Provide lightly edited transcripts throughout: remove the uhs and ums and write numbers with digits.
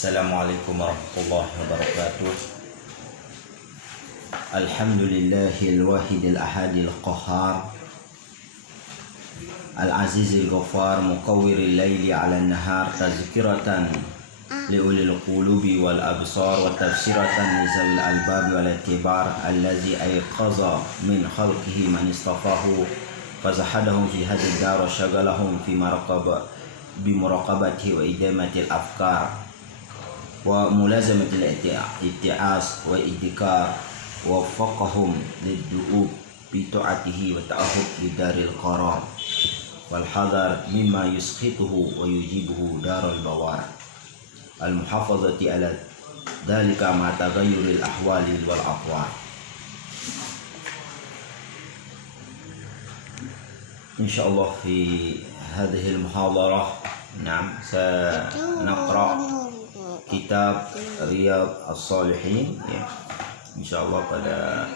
Assalamualaikum warahmatullahi wabarakatuh. Alhamdulillahil wahidil ahadil qahhar al-azizil ghaffar muqawwiril laili 'alan nahar tazkiratan liulil qulubi wal absar wa tafsiratan lizawil albab wal itibar allazi ayqaza min khalqihi man istafahu fazahadahum fi hadhihi dar wa shagalahum fi bimuraqabati wa idamatil afkar wa mulazamatil i'tias wa iddikar wa waffaqahum liddu'ub bi ta'atihi wa ta'ahub bidaril qarar wal hadar mimma yuskhituhu wa yujibuhu darul bawar al muhafazati ala dhalika ma taghayyuril ahwali wal aqwar. Insyaallah fi hadhihi al muhadarah sanaqra kitab Riyadh As-Shalihin ya. Insyaallah pada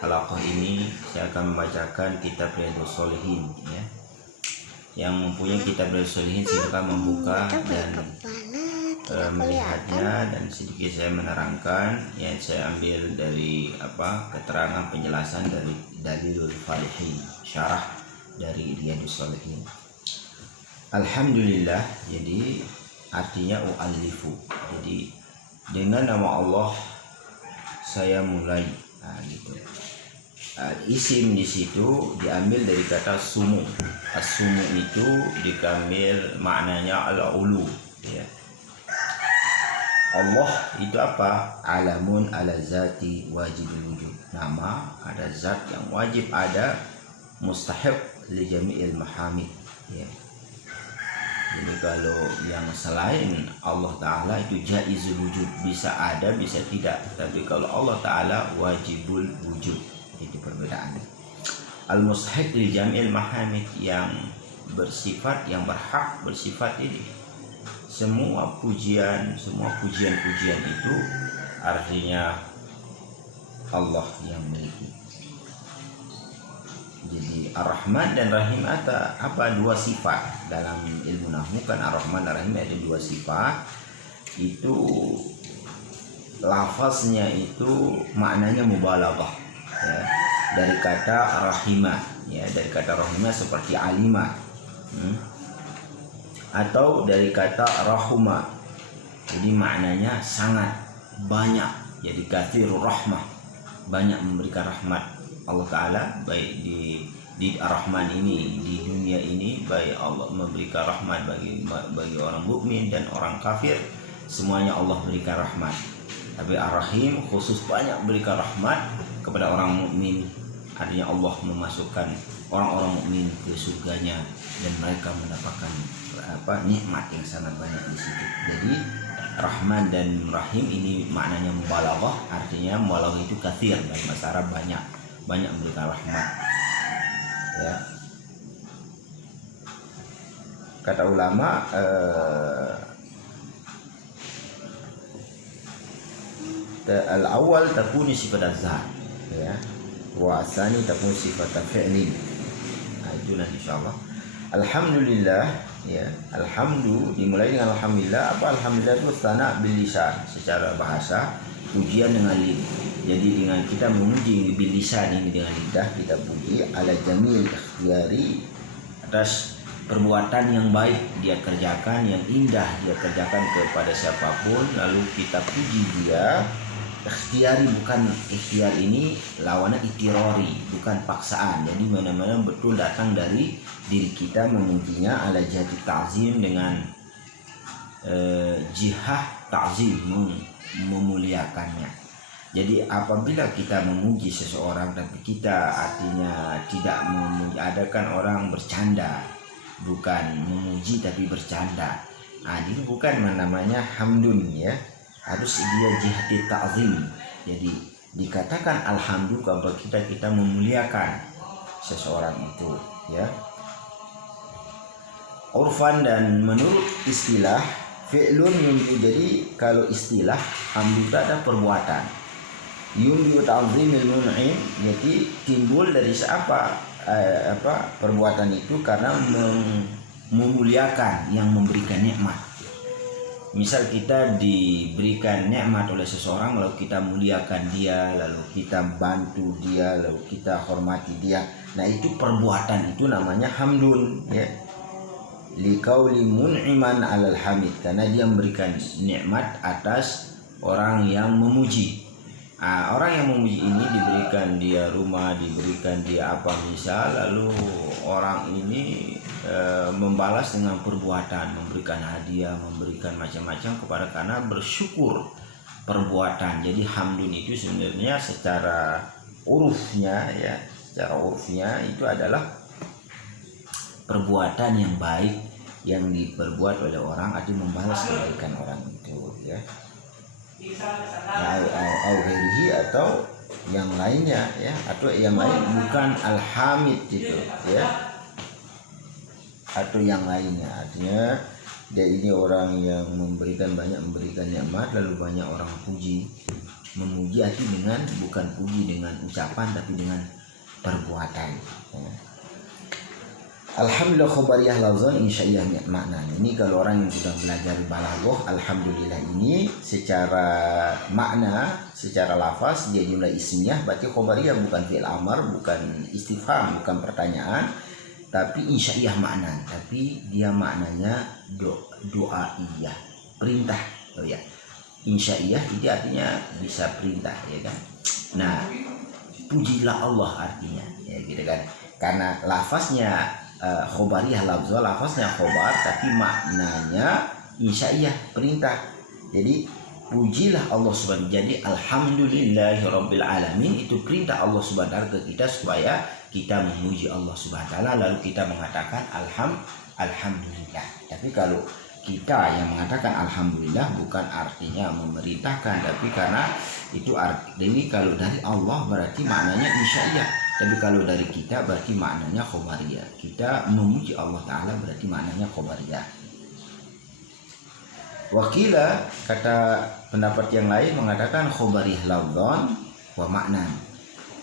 halaqah ini saya akan membacakan kitab Riyadh As-Shalihin ya. Yang mempunyai kitab Riyadh As-Shalihin silakan membuka dan melihatnya, dan sedikit saya menerangkan yang saya ambil dari keterangan penjelasan dari Dalilul Falihin, syarah dari Riyadh As-Shalihin. Alhamdulillah, jadi artinya u'allifu, jadi dengan nama Allah saya mulai. Gitu. Isim di situ diambil dari kata sumu. As-sumu itu diambil maknanya al-ulu ya. Allah itu apa? Alamun ala zati wajibul wujud. Nama, ada zat yang wajib ada, mustahiq li jami'il mahamid ya. Jadi kalau yang selain Allah Ta'ala itu jaizul wujud, bisa ada bisa tidak, tapi kalau Allah Ta'ala wajibul wujud, itu perbedaannya. Al-mustahiq li jam'il mahamid, yang bersifat, yang berhak bersifat ini. Semua pujian itu artinya Allah yang memiliki. Jadi Ar-Rahman dan Rahim apa dua sifat dalam ilmu nahwu, kan Ar-Rahman dan Rahim ada dua sifat. Itu lafaznya itu maknanya mubalaghah ya. Dari kata rahimah ya, dari kata rahimah seperti alimah atau dari kata rahuma, jadi maknanya sangat banyak, jadi katsirur rahmah, banyak memberikan rahmat Allah Ta'ala, baik di Ar-Rahman ini, di dunia ini, baik Allah memberikan rahmat bagi orang mukmin dan orang kafir, semuanya Allah berikan rahmat. Tapi Ar-Rahim khusus banyak berikan rahmat kepada orang mukmin, artinya Allah memasukkan orang-orang mukmin ke surganya dan mereka mendapatkan nikmat yang sangat banyak di situ. Jadi Rahman dan Rahim ini maknanya mubalaghah, artinya mubalaghah itu katsir, dalam bahasa Arab banyak memberikan rahmat ya. Kata ulama al-awwal takuni sifat az-zat ya, wa asani takuni sifat fi'lin. Itulah insyaallah. Alhamdulillah ya, alhamdu dimulai dengan alhamdulillah. Apa alhamdulillah itu? Sana bil lisan, secara bahasa, pujian dengan lidah. Jadi dengan kita memuji bil lisan, ini dengan lidah kita puji, ala jamil ikhtiyari, atas perbuatan yang baik dia kerjakan, yang indah dia kerjakan kepada siapapun, lalu kita puji dia. Ikhtiyari, bukan ikhtiar ini lawannya itirori, bukan paksaan. Jadi mana-mana betul datang dari diri kita memujinya, ala jati ta'zim, dengan jihad ta'zim, memuliakannya. Jadi apabila kita memuji seseorang tapi kita artinya tidak memuji, ada kan orang bercanda, bukan memuji tapi bercanda. Ini bukan namanya hamdun ya. Harus dia jihati ta'zim. Jadi dikatakan alhamdulillah kalau kita memuliakan seseorang itu ya. Urfan dan menurut istilah fi'lun yumbi. Jadi kalau istilah alhamdulillah ada perbuatan. Yumbi ta'zimil mun'im, jadi timbul dari perbuatan itu karena memuliakan yang memberikan nikmat. misal kita diberikan nikmat oleh seseorang, lalu kita muliakan dia, lalu kita bantu dia, lalu kita hormati dia. Nah, itu perbuatan, itu namanya hamdun, ya. Liqauli mun'iman 'alal hamid, karena dia memberikan nikmat atas orang yang memuji. Orang yang memuji ini diberikan dia rumah, diberikan dia apa misal, lalu orang ini membalas dengan perbuatan, memberikan hadiah, memberikan macam-macam kepada, karena bersyukur perbuatan. Jadi hamdun itu sebenarnya secara urufnya, ya, secara urufnya itu adalah perbuatan yang baik yang diperbuat oleh orang, artinya membalas kebaikan orang itu, ya. Atau yang lainnya, ya, atau yang lain bukan alhamid gitu, ya, atau yang lainnya, artinya dia ini orang yang memberikan nikmat, lalu banyak orang puji, memuji arti dengan bukan puji dengan ucapan tapi dengan perbuatan, ya. Alhamdulillah khobariyah lafzan insya'iyah makna. Ini kalau orang yang sudah belajar balaghah, alhamdulillah ini secara makna, secara lafaz dia jumlah ismiyah, berarti khobariyah bukan fi'il amar, bukan istifham, bukan pertanyaan, tapi insya'iyah makna, tapi dia maknanya doaiyah, perintah. Oh ya, insya'iyah itu artinya bisa perintah, ya kan. Nah, pujilah Allah artinya, ya gitu kan, karena lafaznya khobariyah lafzah, lafaznya khobar tapi maknanya insya'iyah, perintah. Jadi pujilah Allah subhanahu. Jadi alhamdulillahirabbil alamin itu perintah Allah subhanahu wa ta'ala ke kita supaya kita memuji Allah subhanahu wa ta'ala, lalu kita mengatakan alhamdulillah. Tapi kalau kita yang mengatakan alhamdulillah bukan artinya memerintahkan, tapi karena itu ini kalau dari Allah berarti maknanya insya'iyah, tapi kalau dari kita berarti maknanya khobariyah. Kita memuji Allah Ta'ala berarti maknanya khobariyah. Wakila, kata pendapat yang lain mengatakan khobariyah lafzan wa maknan.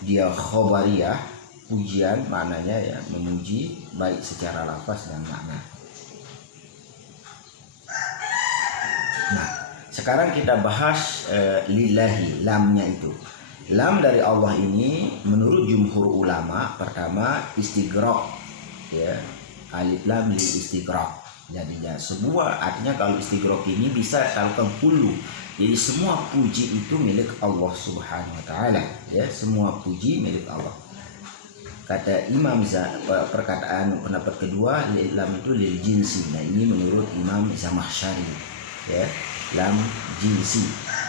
Dia khobariyah, pujian, maknanya ya memuji baik secara lafaz dan makna. Nah, sekarang kita bahas lillahi, lamnya itu. Lam dari Allah ini menurut jumhur ulama pertama istighraq, ya, alif lam lil istighraq. Jadinya sebuah, artinya kalau istighraq ini bisa kalau kullu. Jadi semua puji itu milik Allah Subhanahu wa taala, ya, semua puji milik Allah. Kata Imam perkataan pendapat kedua, lam itu lil jinsi. Nah, ini menurut Imam Zamakhsyari, ya, lam jinsi.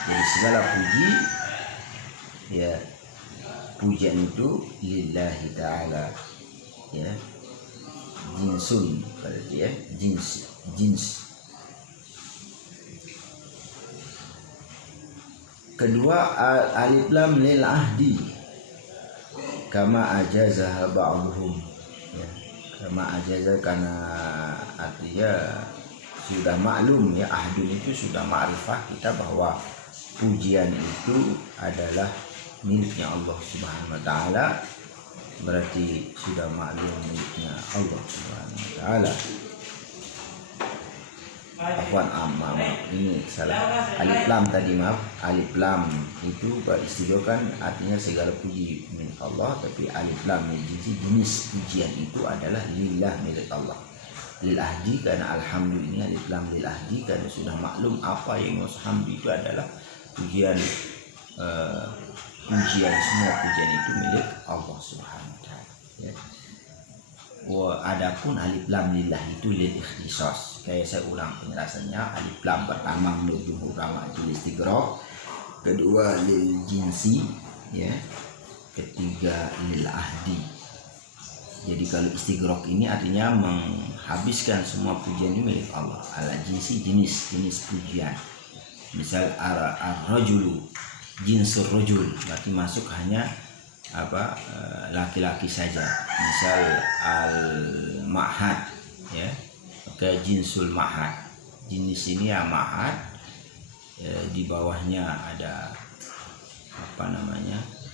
Jadi segala puji, ya, pujian itu lillahi ta'ala, ya, jinsun berarti, ya, jins. Kedua, alif lam lil ahdi kama ajazah ba'dhum, ya, kama ajazah karena artinya sudah maklum, ya, ahdun itu sudah ma'rifah kita bahwa pujian itu adalah miliknya Allah Subhanahu wa taala, berarti sudah maklum miliknya Allah Subhanahu wa taala. Afwan, ini salah, alif lam tadi, maaf, alif lam itu beristighfar artinya segala puji milik Allah, tapi alif lam jenis pujian itu adalah lillah, milik Allah. Lil ahdi karena alhamdulillah, alif lam lil ahdi karena sudah maklum apa yang hamdu itu adalah pujian, semua pujian itu milik Allah Subhanahu wa taala, ya. Adapun alif lam lillah itu lil ikhtisas. Kayak saya ulang penjelasannya, alif lam pertama menurut jumhur ulama itu istighraq, kedua lil jinsi, ya, ketiga lil ahdi. Jadi kalau istighraq ini artinya menghabiskan semua pujian ini milik Allah. Al jinsi jenis pujian. Misal ar-rajulu, jinsur rajul, berarti masuk hanya laki-laki saja. Misal al-ma'had, ya, ke jinsul ma'had, jenis ini ya ma'had, di bawahnya ada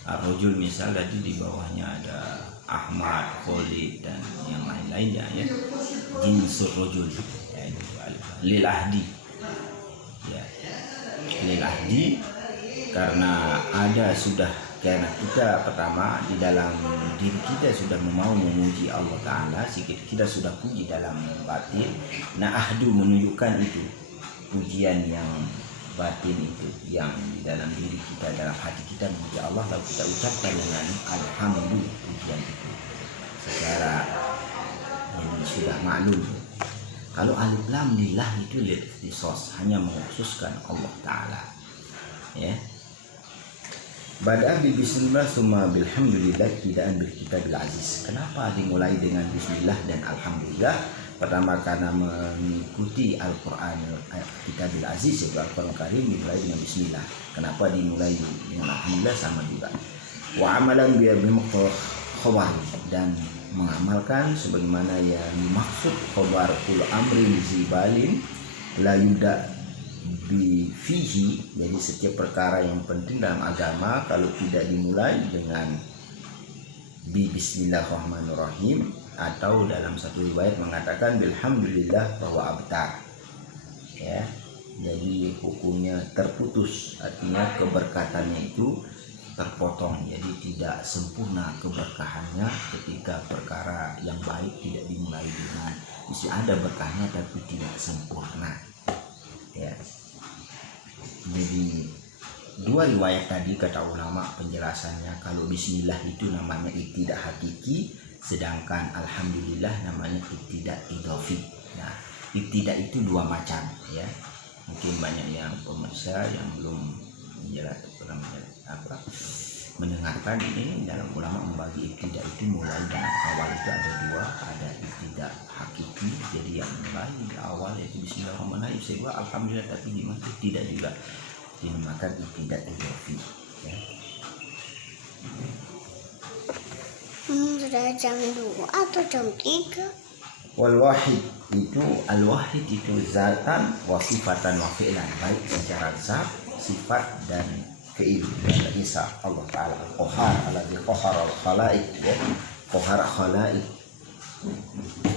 ar-rajul misal, tadi di bawahnya ada Ahmad, Khalid dan yang lain-lainnya, ya, jinsur rajul, ya, itu lil ahdi. ya, lil ahdi, karena kita pertama di dalam diri kita sudah mau memuji Allah Ta'ala, kita sudah puji dalam batin. Nah ahdu menunjukkan itu pujian yang batin itu, yang di dalam diri kita, dalam hati kita memuji Allah, lalu kita ucapkan dengan alhamdulillah, pujian itu secara ini sudah maklum. Kalau alif lam lillah itu lil-ikhtisas, hanya mengkhususkan Allah Ta'ala, ya. Bada'a bi bismillah summa bilhamdulillah tidaan bil kitabil aziz. Kenapa dimulai dengan bismillah dan alhamdulillah? Pertama karena mengikuti Al-Quran Kitabil Aziz, yaitu Al-Quran Karim, dimulai dengan bismillah. Kenapa dimulai dengan alhamdulillah? Sama juga. Wa amalan bi khabar, dan mengamalkan sebagaimana yang dimaksud khabar kul amrin zibalin la yuda bi fihi. Jadi setiap perkara yang penting dalam agama kalau tidak dimulai dengan bi bismillahirrahmanirrahim, atau dalam satu riwayat mengatakan bilhamdulillah bahwa abtar, ya. Jadi hukumnya terputus, artinya keberkatannya itu terpotong, jadi tidak sempurna keberkahannya ketika perkara yang baik tidak dimulai dengan mesti ada berkahnya tapi tidak sempurna, ya. Jadi dua riwayat tadi kata ulama penjelasannya, kalau bismillah itu namanya ibtidah hakiki, sedangkan alhamdulillah namanya ibtidah idofi. Nah, ibtidah itu dua macam, ya. Mungkin banyak yang pemirsa yang belum mendengarkan ini, dalam ulama membagi ibtidah itu mulai dari awal itu ada dua, ada ibtidah hakiki, jadi yang mulai di awal yaitu bismillahirrahmanirrahim, kedua alhamdulillah, tapi dimana tidak juga dinamakan ibtidah idofi, ya. Sudah jam 2 atau jam 3? Wal wahid itu, al wahid itu zatan wa sifatan wa fi'lan, baik secara zat, sifat dan fi'il. Isa Allah Ta'ala al-Qahar alladzi qahara al-khalaiq, ya, qahara khalaiq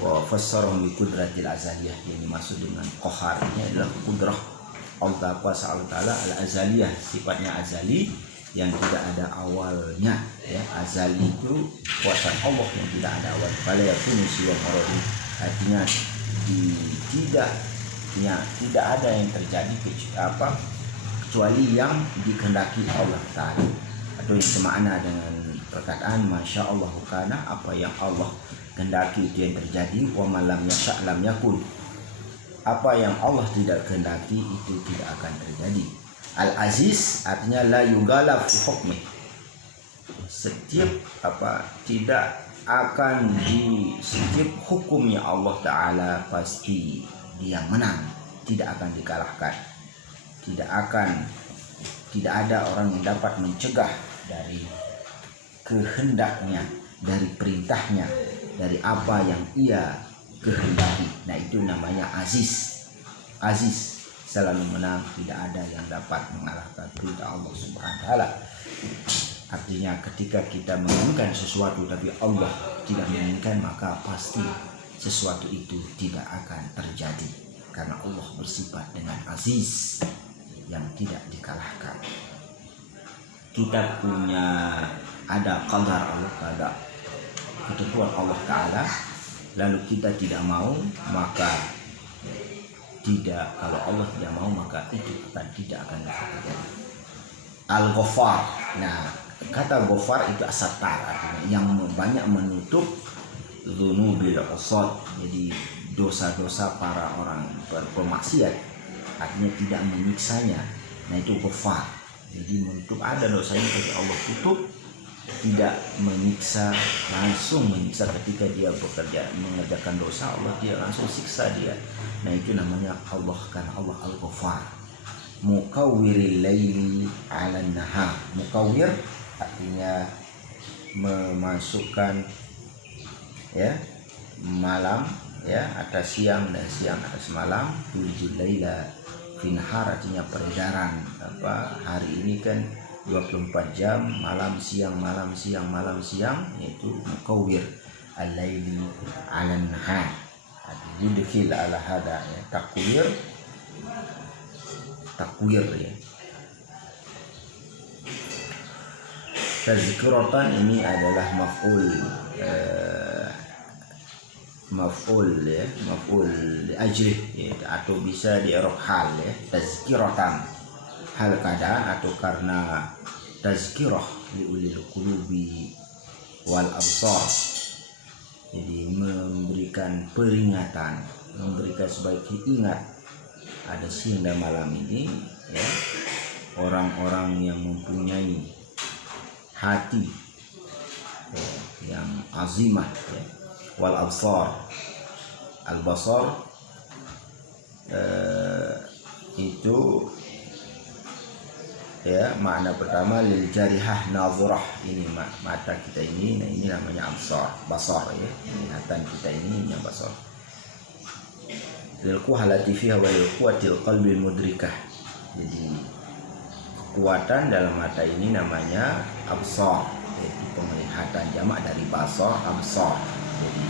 wa fassarahu bi qudratil azaliyah. Yang dimaksud dengan qahar ini adalah kudrah Allah, kuasa Allah Ta'ala al-azaliyah, sifatnya azali yang tidak ada awalnya, ya. Azali itu kuasa Allah yang tidak ada awal. Fala yakunu siwa maradi, artinya tidak ada yang terjadi kecuali yang dikehendaki Allah Ta'ala, atau yang semakna dengan perkataan masya Allah kana, apa yang Allah kehendaki itu yang terjadi, wa malam yasha' lam yakun, apa yang Allah tidak kehendaki itu tidak akan terjadi. Al-Aziz artinya la yughalab fi hukmi, setiap tidak akan di setiap hukumnya Allah Ta'ala pasti dia menang, tidak akan dikalahkan, tidak ada orang yang dapat mencegah dari kehendaknya, dari perintahnya, dari apa yang ia kehendaki. Nah itu namanya Aziz. Aziz selalu menang, tidak ada yang dapat mengalahkan perintah Allah Subhanahu wa Ta'ala. Artinya ketika kita menginginkan sesuatu tapi Allah tidak menginginkan, maka pasti sesuatu itu tidak akan terjadi, karena Allah bersifat dengan Aziz yang tidak dikalahkan. Kita punya ada qadar Allah, ada ketentuan Allah Ta'ala, lalu kita tidak mau, maka tidak, kalau Allah tidak mau maka itu tidak akan terjadi. Al-Ghaffar, nah kata Ghaffar itu as-sattar, artinya yang banyak menutup dzunubil usad, jadi dosa-dosa para orang bermaksiat, artinya tidak menyiksanya. Nah itu Ghaffar, jadi menutup, ada dosanya tapi Allah tutup, tidak menyiksa, langsung menyiksa ketika dia bekerja mengerjakan dosa, Allah dia langsung siksa dia. Nah itu namanya Allah, karena Allah Al-Ghaffar. Mukawwiril laili 'alan nahar, mukawwir artinya memasukkan, ya, malam, ya, atas siang dan siang atas malam. Tulijul laila fi nahar artinya peredaran hari ini kan 24 jam, malam siang, yaitu mukawwir al-laili 'alan nahar. Yudkhil ala hada, ya, takwir takwir ya. Tazkiratan ini adalah maf'ul li ajlih ya, atau bisa di i'rab hal ya. Tazkiratan hal keadaan atau karena tazkirah li ulil qulubi wal absar, jadi memberikan peringatan, memberikan sebagai ingat ada siang dan malam ini ya, orang-orang yang mempunyai hati ya, yang azimah ya. Wal absar, al basar itu ya, makna pertama lil jarihah nazrah, ini mata kita ini, nah ini namanya absar, basar ya, penglihatan kita ini yang basar. Lil quwwati fiha wa lil quwwatil qalbil mudrikah, jadi kekuatan dalam mata ini namanya absar, yaitu penglihatan, jamak dari basar, absar. Jadi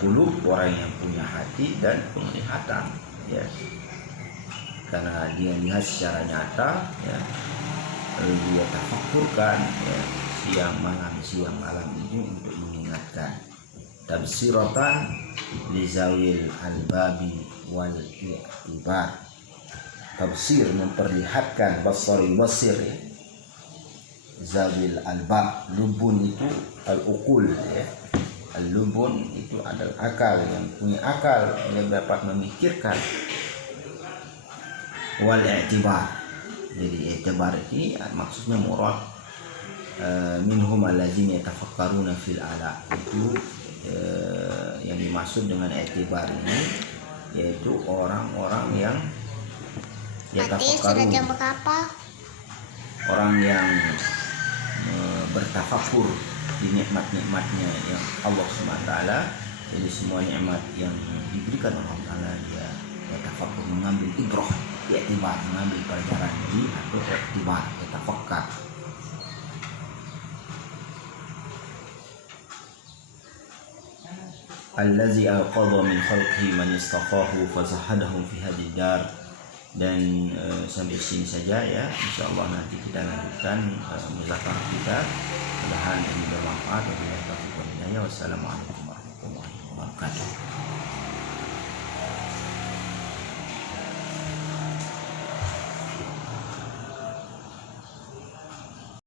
qulub, orang yang punya hati, dan penglihatan ya, karena dia lihat secara nyata ya, lalu dia tafakkurkan ya, siang malam ini untuk mengingatkan. Tabsiratan li zawil albabi wal i'tibar, tafsir memperlihatkan, basari basir ya, zawil albab, lubun itu al-uqul ya, al-lubun itu adalah akal, yang punya akal, yang dapat memikirkan. Wal i'tibar, jadi i'tibar ini maksudnya murad minhum alladzina yatafakkaruna fil ala, itu yang dimaksud dengan i'tibar ini yaitu orang-orang yang sudah jam berapa? Orang yang bertafakur di nikmat-nikmatnya yang Allah SWT. Jadi semua nikmat yang diberikan oleh Allah Ta'ala dia tafakur, mengambil ibrah, i'tibar, mengambil pelajaran ini, atau i'tibar, tafakkar. Allazi alqadha min khalqihi man istafahu fazahadahum fi hadhihi dar. Dan sampai sini saja ya, insyaallah nanti kita lanjutkan muzakarah kita. Mudah-mudahan ini bermanfaat. Wassalamualaikum warahmatullahi wabarakatuh.